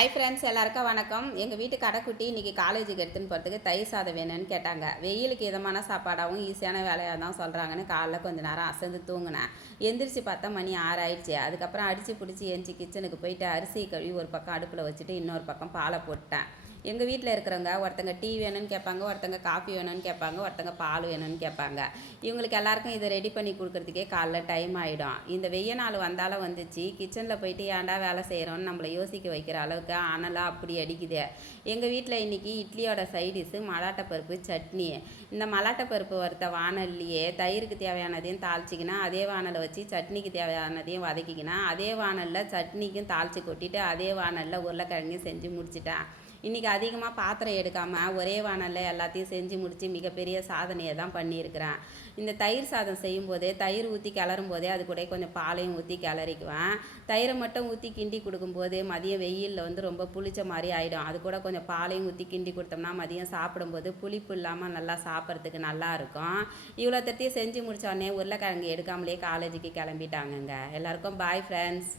Hi friends, எல்லாருக்கும் வணக்கம். எங்கள் வீட்டு கடைக்குட்டி இன்றைக்கி காலேஜுக்கு எடுத்துன்னு போகிறதுக்கு தயிர் சாதம் வேணும்னு கேட்டாங்க. வெயிலுக்கு இதமான சாப்பாடாகவும் ஈஸியான வேலையாக தான் சொல்கிறாங்கன்னு காலைல கொஞ்சம் நேரம் அசந்து தூங்கினேன். எந்திரிச்சு பார்த்தா மணி 6 ஆயிடுச்சு. அதுக்கப்புறம் அடித்து பிடிச்சி எந்திச்சி கிச்சனுக்கு போயிட்டு அரிசி கழுவி ஒரு பக்கம் அடுப்பில் வச்சுட்டு இன்னொரு பக்கம் பாலை போட்டேன். எங்கள் வீட்டில் இருக்கிறவங்க ஒருத்தங்க டீ வேணும்னு கேட்பாங்க, ஒருத்தங்க காஃபி வேணும்னு கேட்பாங்க, ஒருத்தங்க பால் வேணும்னு கேட்பாங்க. இவங்களுக்கு எல்லாருக்கும் இதை ரெடி பண்ணி கொடுக்குறதுக்கே காலைல டைம் ஆகிடும். இந்த வெய்ய நாள் வந்தாலும் வந்துச்சு, கிச்சனில் போயிட்டு ஏன்டா வேலை செய்கிறோன்னு நம்மளை யோசிக்க வைக்கிற அளவுக்கு அனலாக அப்படி அடிக்குது. எங்கள் வீட்டில் இன்றைக்கி இட்லியோட சைடிஷு மலாட்டப்பருப்பு சட்னி. இந்த மலாட்டப்பருப்பு வறுத்த வானல்லையே தயிருக்கு தேவையானதையும் தாளிச்சிக்கினா, அதே வானலை வச்சு சட்னிக்கு தேவையானதையும் வதக்கிக்கினா, அதே வானலில் சட்னிக்கும் தாளித்து கொட்டிட்டு அதே வானலில் உருளைக்கிழங்கையும் செஞ்சு முடிச்சிட்டேன். இன்றைக்கி அதிகமாக பாத்திரம் எடுக்காமல் ஒரே வானலில் எல்லாத்தையும் செஞ்சு முடித்து மிகப்பெரிய சாதனையை தான் பண்ணியிருக்கிறேன். இந்த தயிர் சாதம் செய்யும்போதே தயிர் ஊற்றி கிளறும் போதே அது கூட கொஞ்சம் பாலையும் ஊற்றி கிளறிக்குவேன். தயிரை மட்டும் ஊற்றி கிண்டி கொடுக்கும்போது மதியம் வெயிலில் ரொம்ப புளிச்ச மாதிரி ஆகிடும். அது கூட கொஞ்சம் பாலையும் ஊற்றி கிண்டி கொடுத்தோம்னா மதியம் சாப்பிடும்போது புளிப்பு இல்லாமல் நல்லா சாப்பிட்றதுக்கு நல்லாயிருக்கும். இவ்வளோ தட்டியும் செஞ்சு முடித்தோடனே உருளைக்கிழங்கு எடுக்காமலே காலேஜுக்கு கிளம்பிட்டாங்கங்க. எல்லாருக்கும் பாய் ஃப்ரெண்ட்ஸ்.